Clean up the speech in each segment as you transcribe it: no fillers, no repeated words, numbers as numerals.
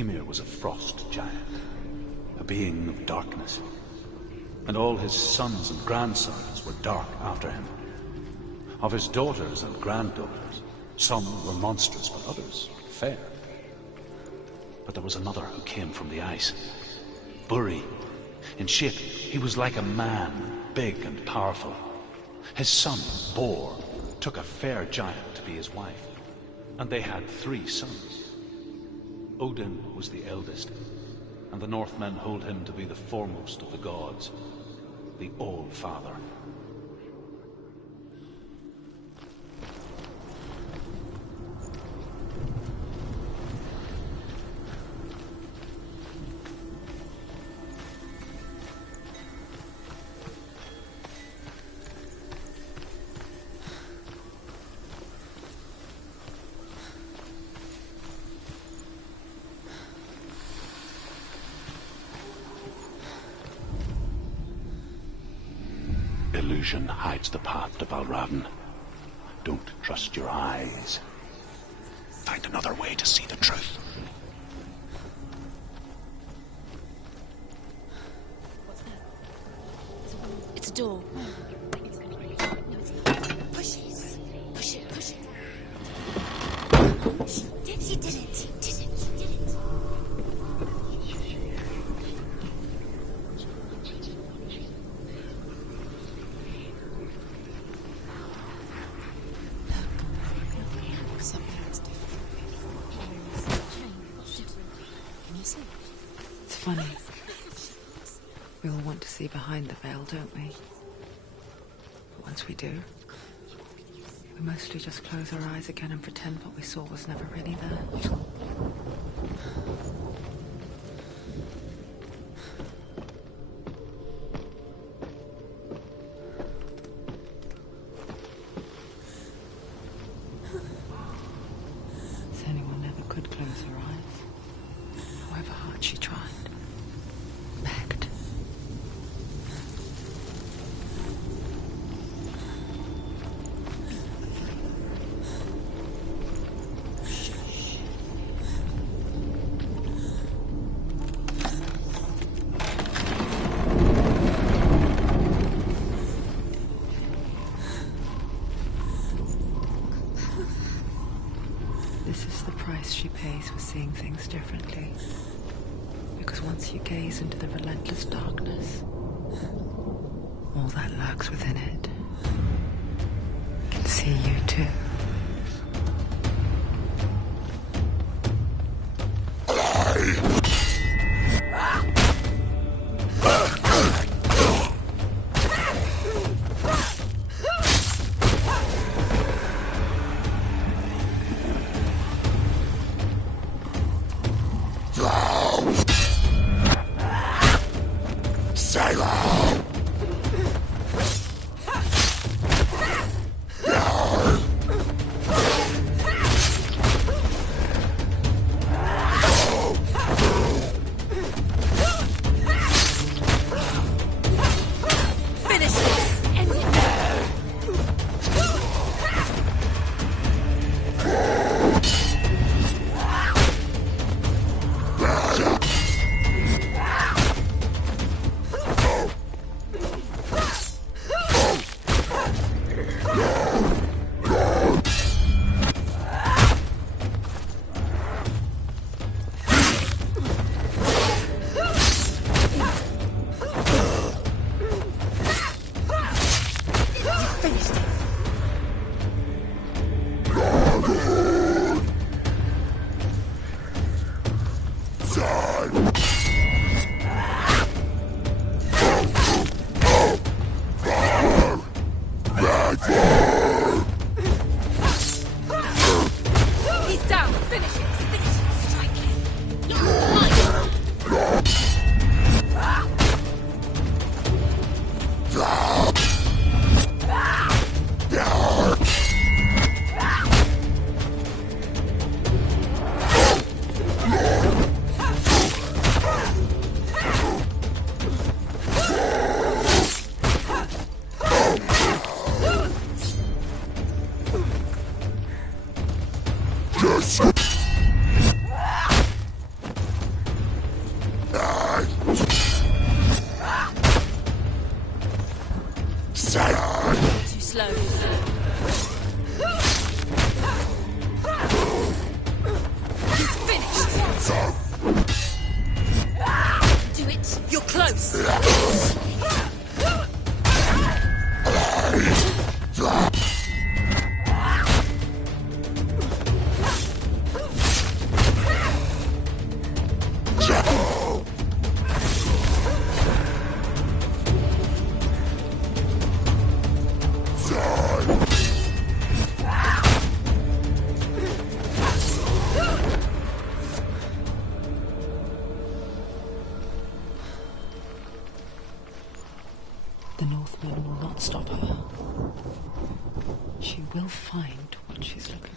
Ymir was a frost giant, a being of darkness, and all his sons and grandsons were dark after him. Of his daughters and granddaughters, some were monstrous, but others fair. But there was another who came from the ice. Buri. In shape, he was like a man, big and powerful. His son, Bor, took a fair giant to be his wife, and they had 3 sons. Odin was the eldest, and the Northmen hold him to be the foremost of the gods, the All-Father. Illusion hides the path to Valravn. Don't trust your eyes. Find another way to see the truth. What's that? It's a door. No, it's not. Push it. Push it. Push it. She did it. She did it. She did it. It's funny. We all want to see behind the veil, don't we? But once we do, we mostly just close our eyes again and pretend what we saw was never really there. Senua never could close her eyes. However hard she tried. Begged. This is the price she pays for seeing things differently. Because once you gaze into the relentless darkness, all that lurks within it can see you too. slow. He's finished. Do it. You're close. The Northmen will not stop her. She will find what she's looking for.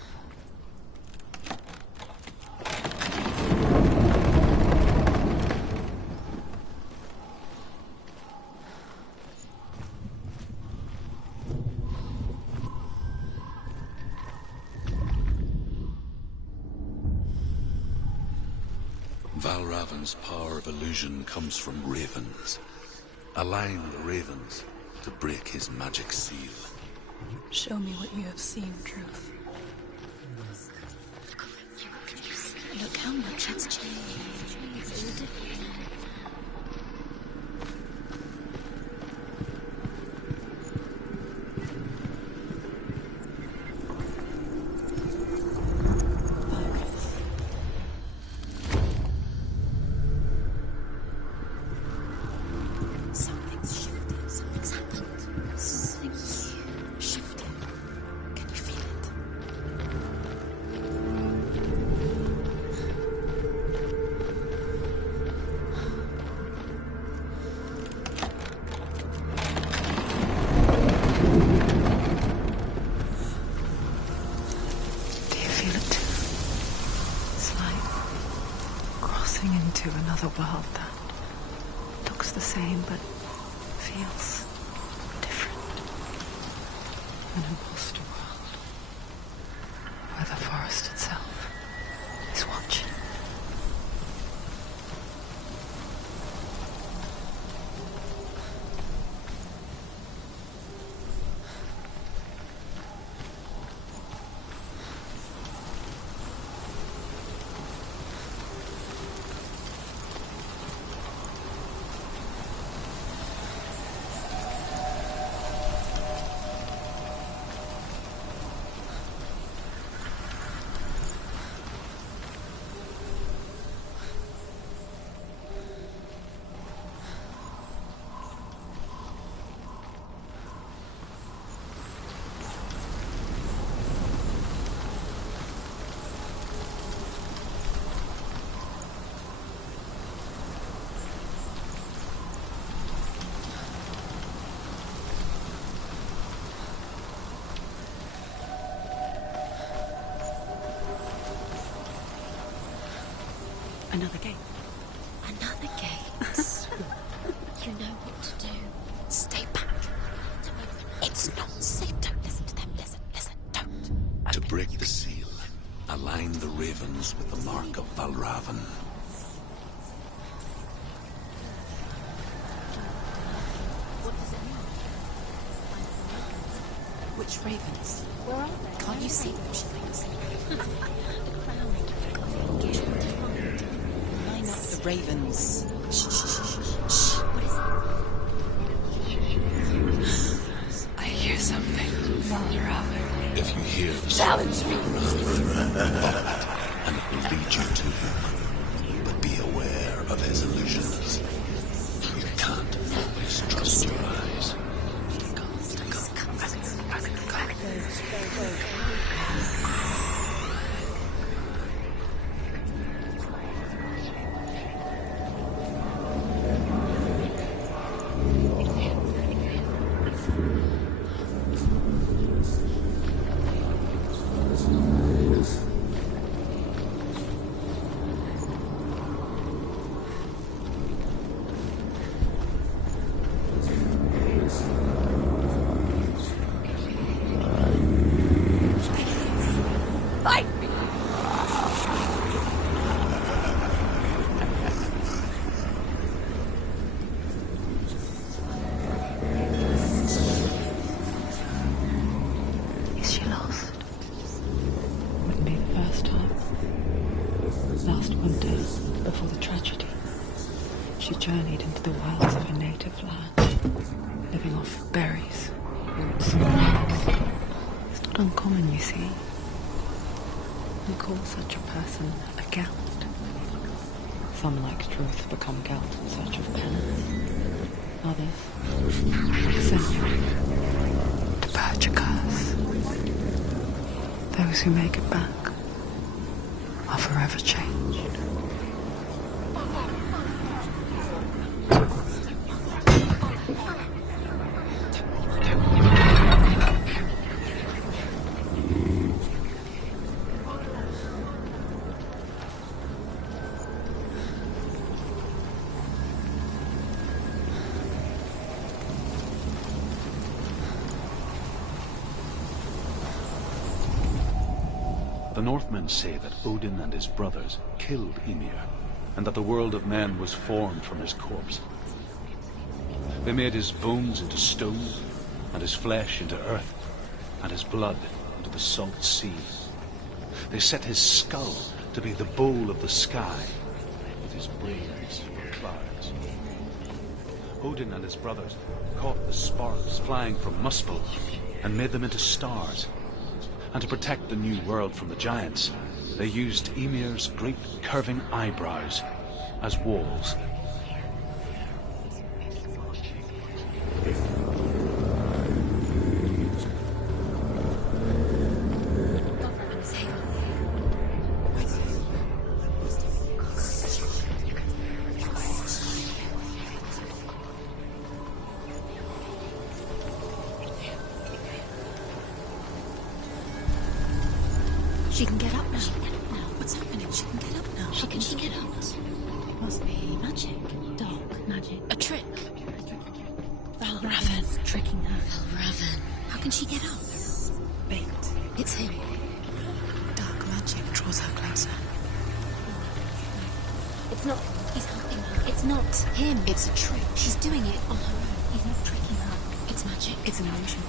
Valravan's power of illusion comes from ravens. Align the ravens to break his magic seal. Show me what you have seen, Truth. Look how much it's changed. It's all different now. Into another world that looks the same but feels different. An imposter world where the forest itself is watching. Another gate. Another gate. You know what to do. Stay back. It's not safe. Don't listen to them. Listen. Don't. To break the seal, align the ravens with the mark of Valravan. What does it mean? Which ravens? Where are they? Can't you see them? She can't see them. The crown. Line up the ravens. Shh. What is it? I hear something. Valravan. If you hear the Challenge me. and it will lead you to him. But be aware of his illusions. You can't always trust your eyes. off berries, roots, leaves. It's not uncommon, you see. We call such a person a Gelt. Some, like truth, become Gelt in search of penance. Others, like Senua, to purge a curse. Those who make it back are forever changed. The Northmen say that Odin and his brothers killed Ymir, and that the world of men was formed from his corpse. They made his bones into stone, and his flesh into earth, and his blood into the salt sea. They set his skull to be the bowl of the sky, with his brains for clouds. Odin and his brothers caught the sparks flying from Muspel and made them into stars. And to protect the new world from the giants, they used Ymir's great curving eyebrows as walls. She can get up now. What's happening? She can get up now. How can she get up? It must be magic. Dark magic. A trick. Valravan tricking her. Valravan. How can she get up? Bait. It's him. Dark magic draws her closer. It's not. He's helping her. It's not him. It's a trick. She's doing it on her own. He's not tricking her. It's magic. It's an illusion.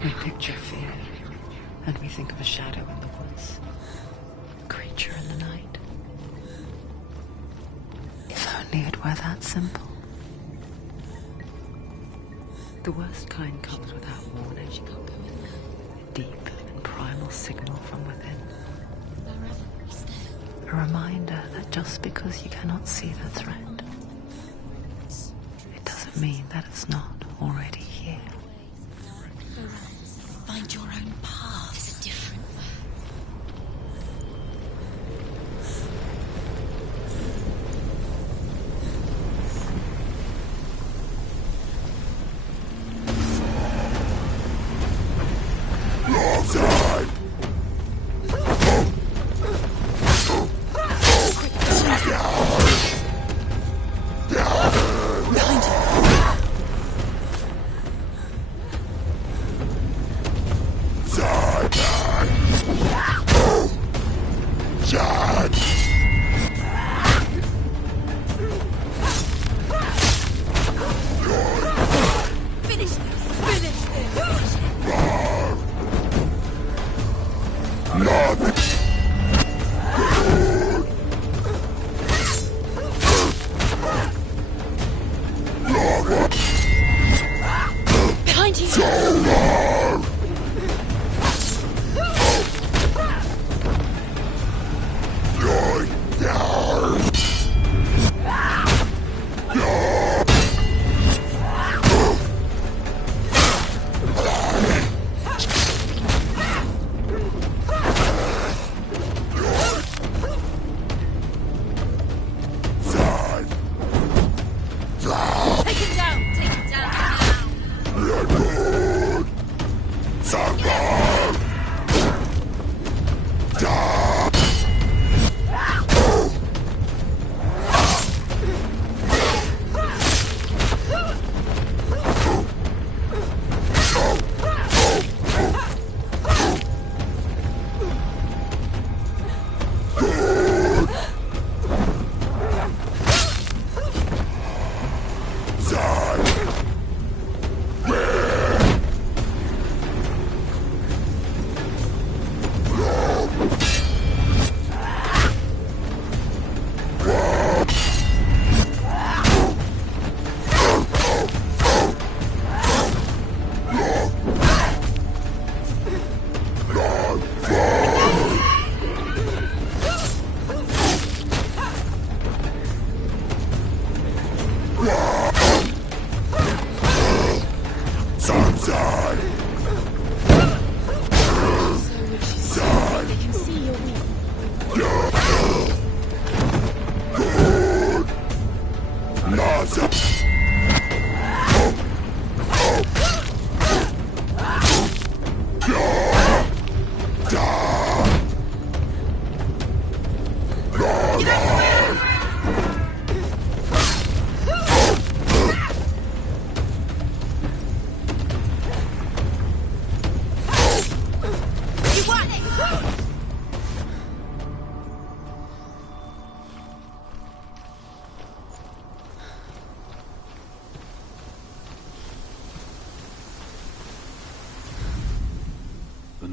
We picture fear, and we think of a shadow in the woods, a creature in the night. If only it were that simple. The worst kind comes without warning. A deep and primal signal from within. A reminder that just because you cannot see the threat, it doesn't mean that it's not already here. Find your own path. There's a different way.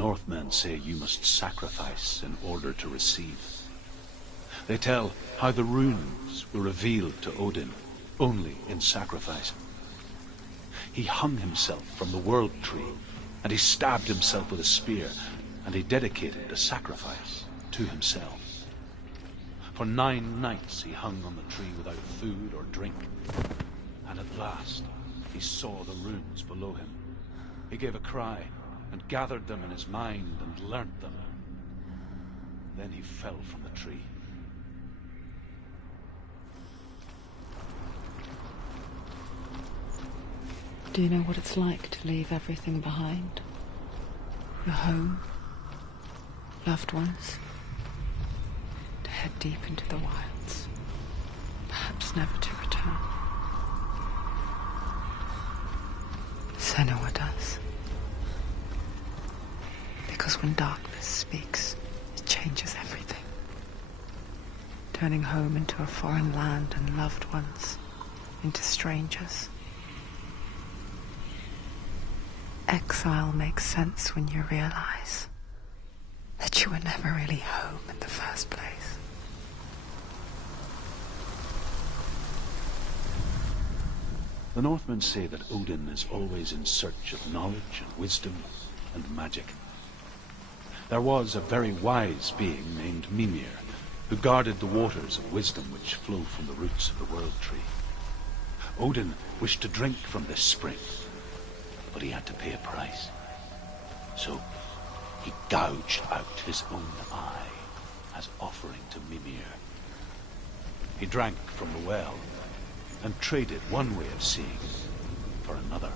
Northmen say you must sacrifice in order to receive. They tell how the runes were revealed to Odin only in sacrifice. He hung himself from the world tree, and he stabbed himself with a spear, and he dedicated the sacrifice to himself. For 9 nights he hung on the tree without food or drink, and at last he saw the runes below him. He gave a cry, and gathered them in his mind and learnt them. Then he fell from the tree. Do you know what it's like to leave everything behind? Your home, loved ones, to head deep into the wilds, perhaps never to return. Senua does. Because when darkness speaks, it changes everything. Turning home into a foreign land and loved ones into strangers. Exile makes sense when you realize that you were never really home in the first place. The Northmen say that Odin is always in search of knowledge and wisdom and magic. There was a very wise being named Mimir, who guarded the waters of wisdom which flow from the roots of the world tree. Odin wished to drink from this spring, but he had to pay a price. So he gouged out his own eye as offering to Mimir. He drank from the well and traded one way of seeing for another.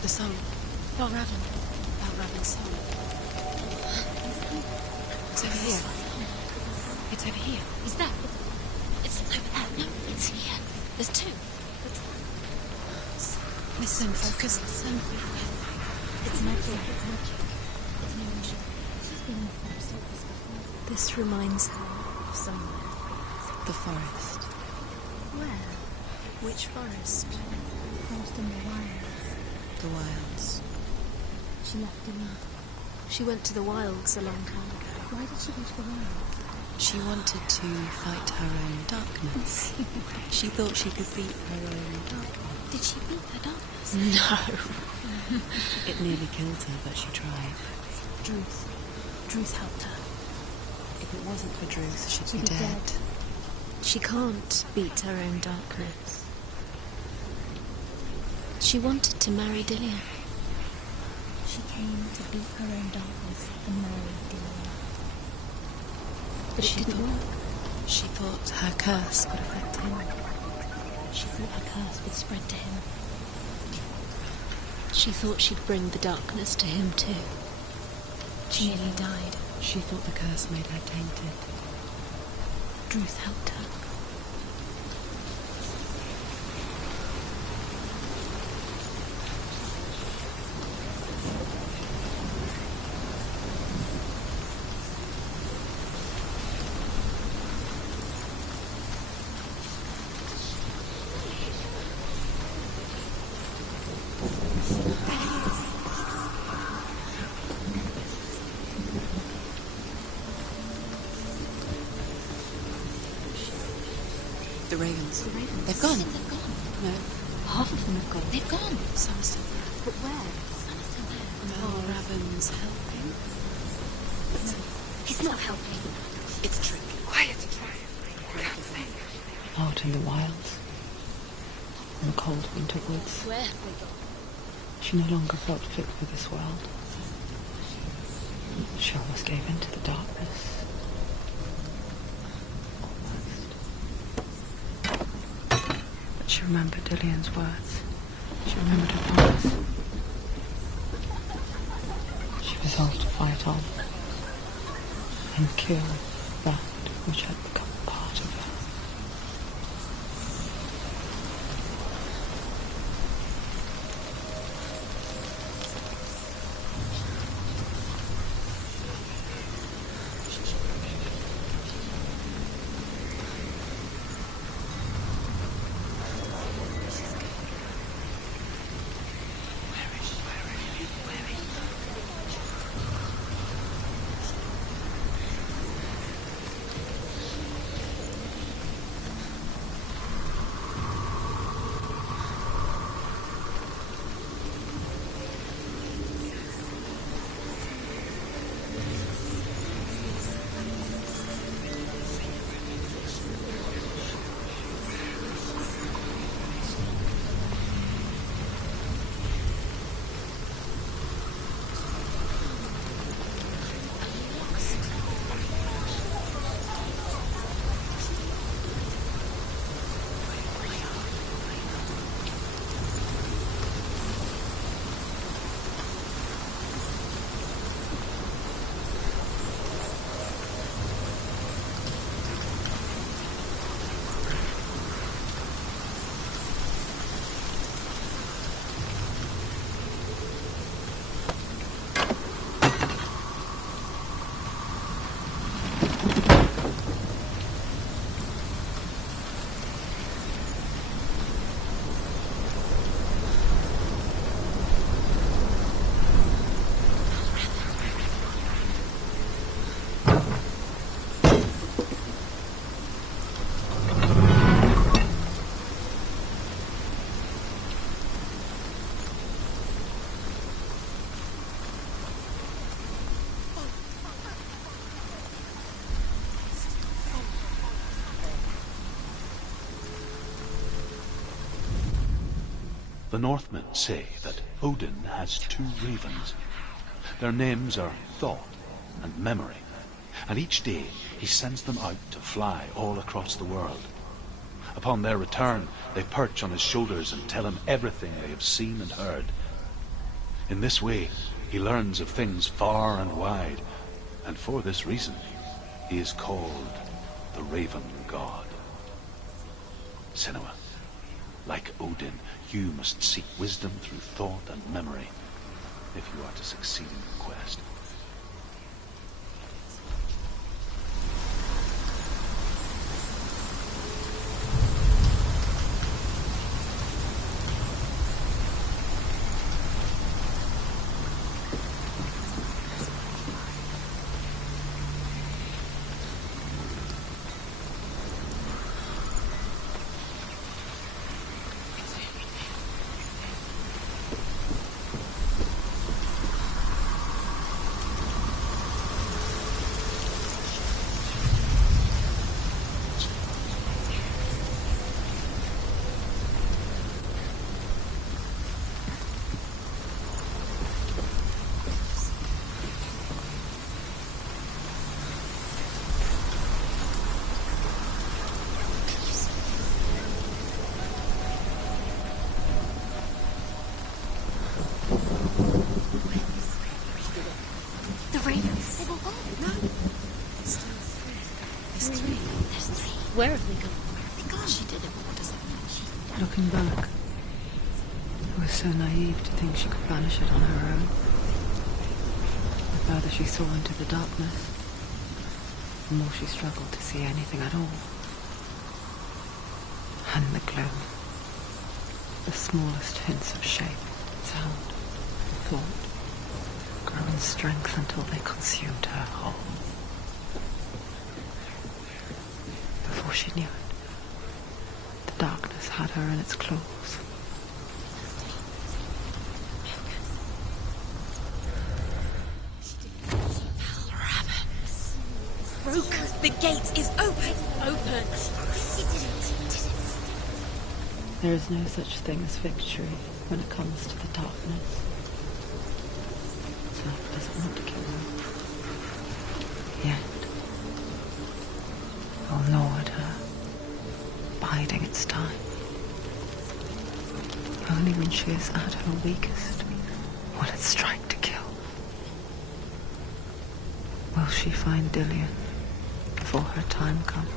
The song. Balraven's song. It's over here. It's over here. Is that? It's over there. No, it's here. There's 2. Listen, focus. Listen. It's magic. It's magic. It's magic. She's been in the forest like this before. This reminds her of somewhere. The forest. Where? Which forest? The forest in the wilds. The wilds. She left him. She went to the wilds a long time ago. Why did she go to the wilds? She wanted to fight her own darkness. She thought she could beat her own darkness. Did she beat her darkness? No. It nearly killed her, but she tried. Druth helped her. If it wasn't for Druth, she'd be dead. She can't beat her own darkness. She wanted to marry Dillion. She came to beat her own darkness and marry Dillion. But it didn't work. She thought her curse would affect him. She thought her curse would spread to him. She thought she'd bring the darkness to him too. She nearly died. She thought the curse made her tainted. Druth helped her. ravens. The ravens. They've gone. They've gone. No. Half of them have gone. They've gone. Some are still there. But where? Some are still there. Well, Raven's helping. No, he's not helping. It's a trick. Quiet. Can't think. Out in the wilds, in the cold winter woods, Where have they gone? she no longer felt fit for this world. She almost gave in to the darkness. Almost. But she remembered Dillian's words. She remembered her promise. She resolved to fight on and kill that which had become part of her. The Northmen say that Odin has two ravens. Their names are Thought and Memory, and each day he sends them out to fly all across the world. Upon their return, they perch on his shoulders and tell him everything they have seen and heard. In this way, he learns of things far and wide, and for this reason, he is called the Raven God. Senua, like Odin, you must seek wisdom through thought and memory if you are to succeed in your quest. Where have they gone? Where have they gone? She did it. What does that mean? Looking back, I was so naive to think she could banish it on her own. The further she saw into the darkness, the more she struggled to see anything at all. And the gloom, the smallest hints of shape, sound, and thought, grew in strength until they consumed her whole. Before she knew it, the darkness had her in its claws. Broke. The gate is open. Open. There is no such thing as victory when it comes to the darkness. Self doesn't want to kill her. Yet. It will gnaw at her, biding its time. Only when she is at her weakest will it strike to kill. Will she find Dillion before her time comes?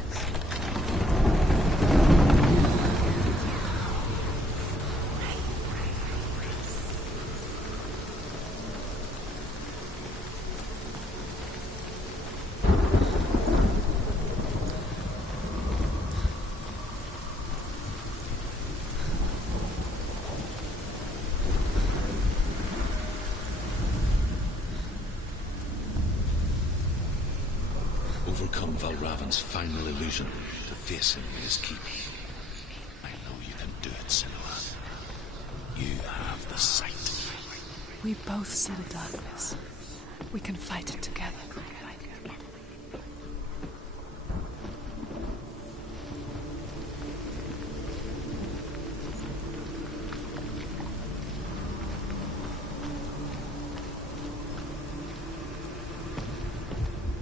Overcome Valravan's final illusion to face him in his keep. I know you can do it, Senua. You have the sight. We both see the darkness. We can fight it together.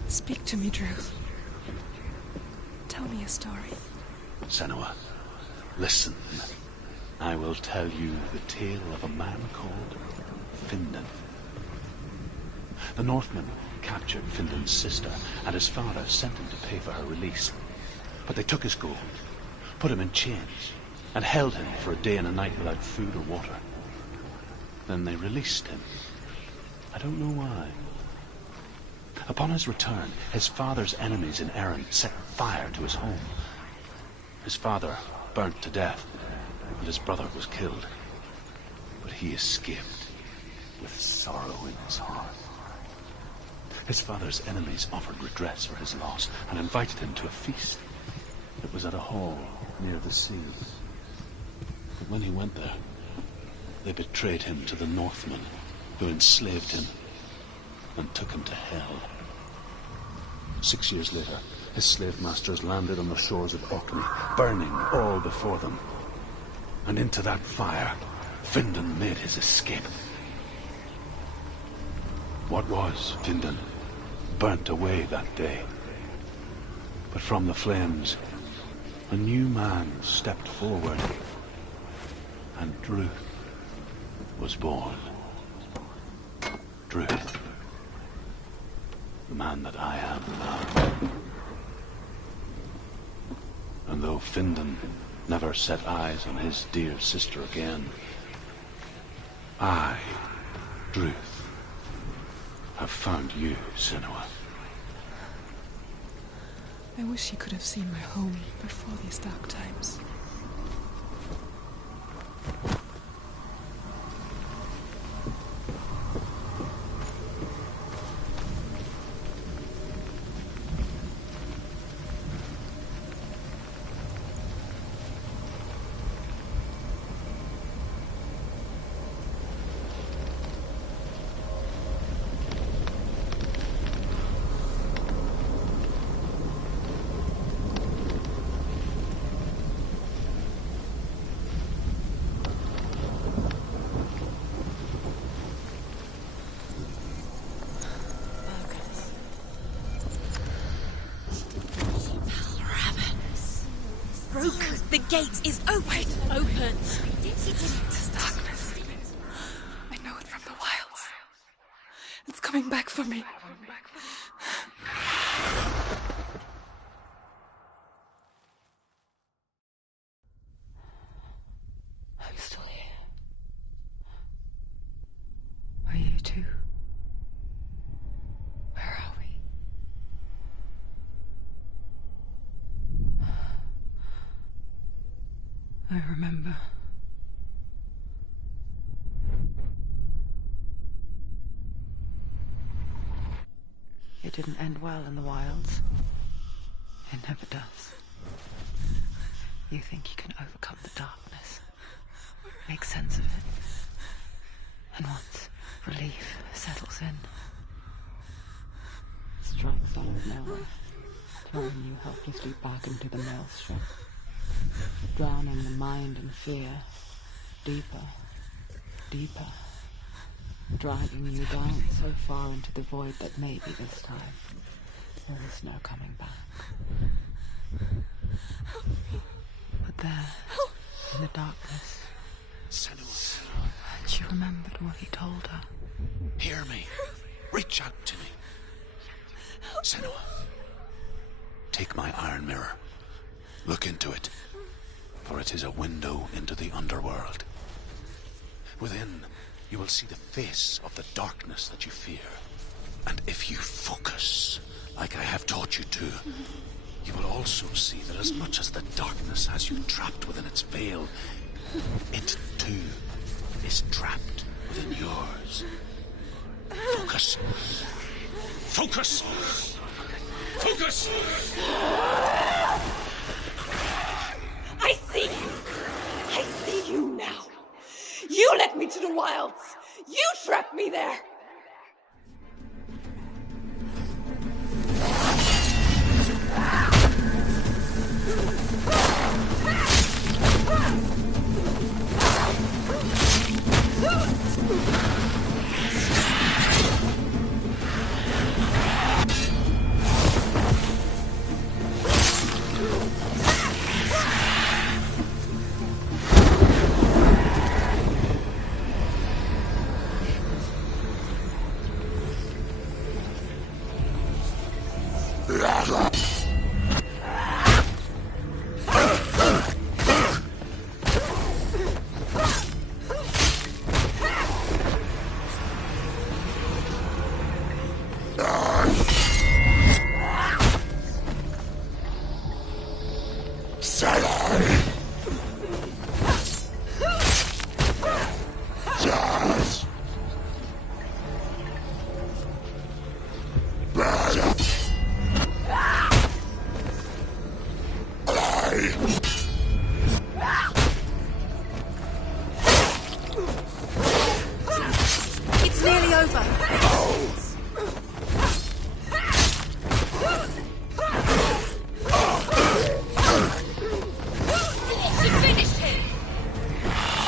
Speak to me, Druth. Tell me a story. Senua, listen. I will tell you the tale of a man called Findan. The Northmen captured Findan's sister, and his father sent him to pay for her release. But they took his gold, put him in chains, and held him for a day and a night without food or water. Then they released him. I don't know why. Upon his return, his father's enemies in Erin set fire to his home. His father burnt to death, and his brother was killed. But he escaped with sorrow in his heart. His father's enemies offered redress for his loss and invited him to a feast. It was at a hall near the sea. But when he went there, they betrayed him to the Northmen, who enslaved him and took him to hell. 6 years later, his slave masters landed on the shores of Orkney, burning all before them. And into that fire, Findan made his escape. What was Findan burnt away that day. But from the flames, a new man stepped forward, and Druth was born. Druth. The man that I am now. And though Findan never set eyes on his dear sister again, I, Druth, have found you, Senua. I wish you could have seen my home before these dark times. The gate is open. Open. This darkness. I know it from the wilds. It's coming back for me. I'm still here. Are you too? Where are we? I remember. It didn't end well in the wilds. It never does. You think you can overcome the darkness, make sense of it, and once relief settles in, strikes out of nowhere, throwing you helplessly back into the maelstrom, drowning the mind in fear, deeper, deeper, driving you down so far into the void that maybe this time there is no coming back. But there, in the darkness, Senua, she remembered what he told her. hear me. Reach out to me. Senua, take my iron mirror. Look into it, for it is a window into the underworld. Within, you will see the face of the darkness that you fear. And if you focus, like I have taught you to, you will also see that as much as the darkness has you trapped within its veil, it too is trapped within yours. Focus. Focus! Focus! I see you! I see you now! You led me to the wilds! You trapped me there! It's nearly over. She finished him.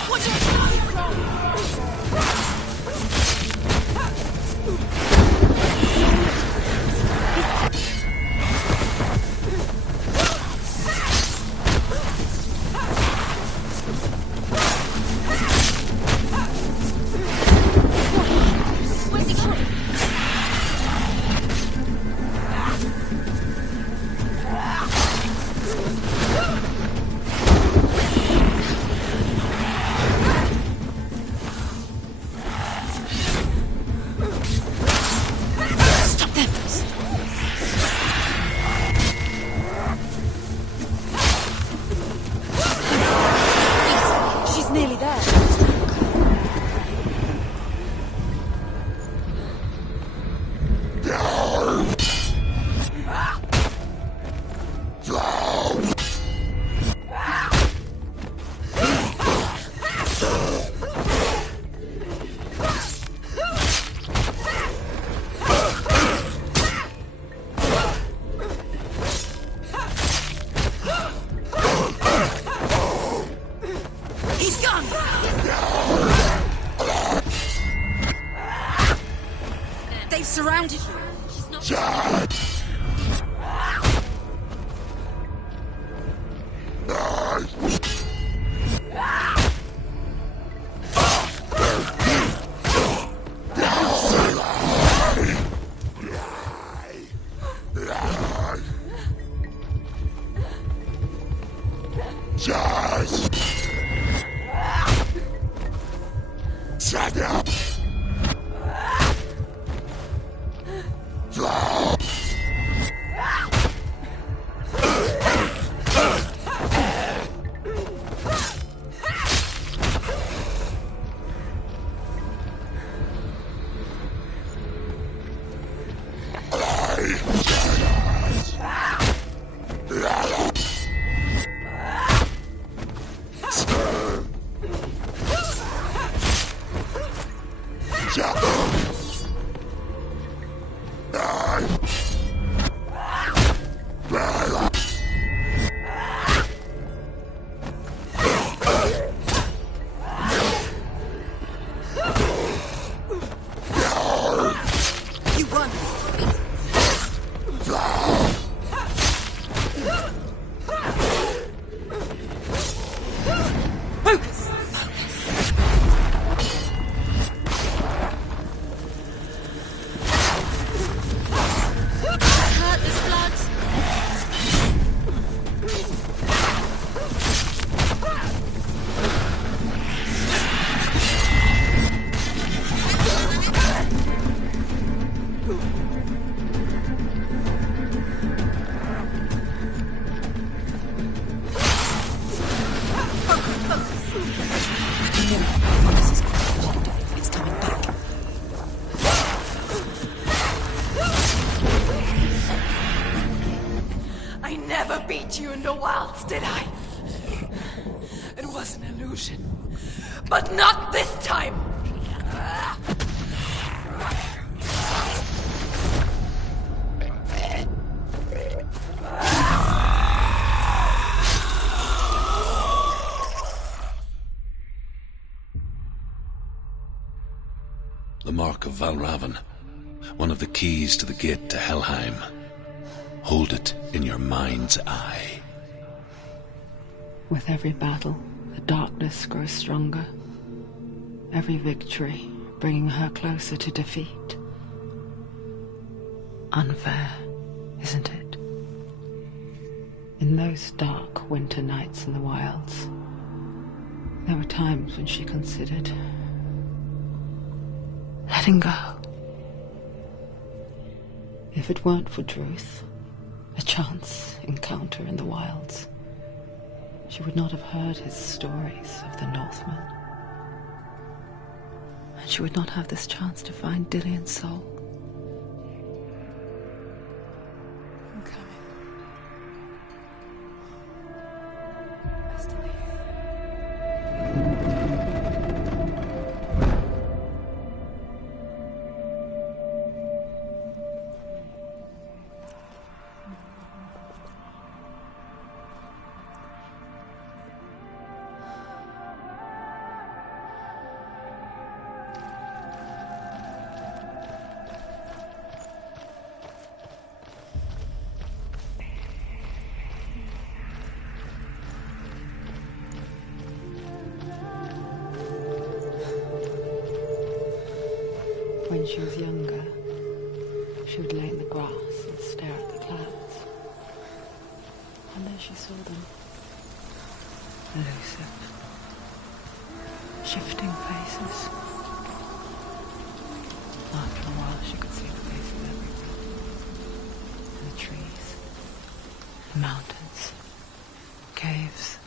What do Where's he going? Stop them! She's nearly there. He's gone! They've surrounded you. She's not... You won. Focus. Hurt this blood. This is quite it's coming back. I never beat you in the wilds, did I? It was an illusion. But not this time! The mark of Valravan, one of the keys to the gate to Helheim. Hold it in your mind's eye. With every battle, the darkness grows stronger. Every victory bringing her closer to defeat. Unfair, isn't it? In those dark winter nights in the wilds, there were times when she considered letting go. If it weren't for Druth, a chance encounter in the wilds, she would not have heard his stories of the Northmen. And she would not have this chance to find Dillion's soul. I'm coming. I still hear When she was younger, she would lay in the grass and stare at the clouds. And then she saw them. Elusive. Shifting faces. After a while, she could see the faces everywhere. In the trees. In mountains. Caves.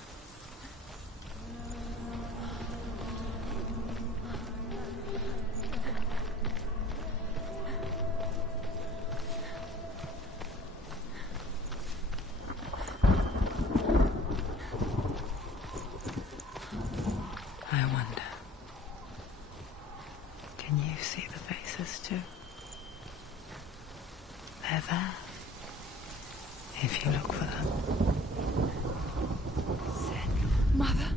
I wonder, can you see the faces too? They're there, if you look for them. Mother?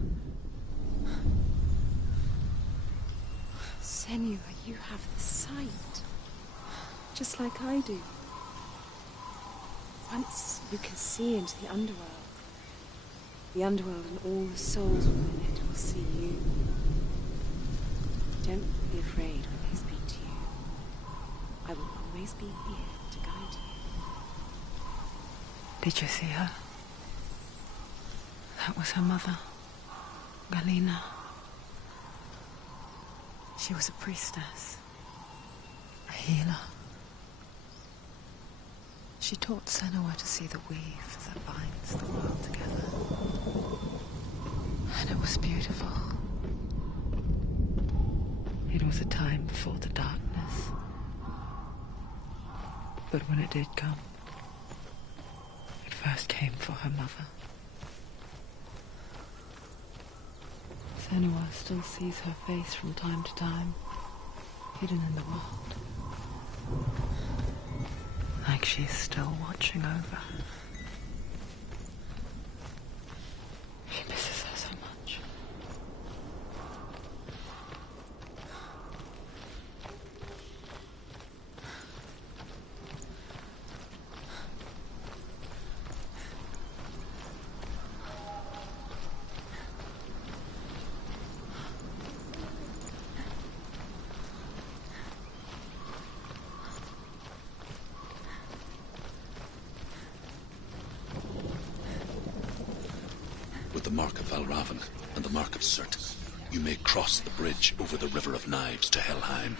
Senua, you have the sight. Just like I do. Once you can see into the underworld. The underworld and all the souls within it will see you. Don't be afraid when they speak to you. I will always be here to guide you. Did you see her? That was her mother, Galena. She was a priestess, a healer. She taught Senua to see the weave that binds the world together. And it was beautiful. It was a time before the darkness. But when it did come, it first came for her mother. Senua still sees her face from time to time, hidden in the world. Like she's still watching over. He misses her so much. With the mark of Valravan and the mark of Surt, you may cross the bridge over the River of Knives to Helheim.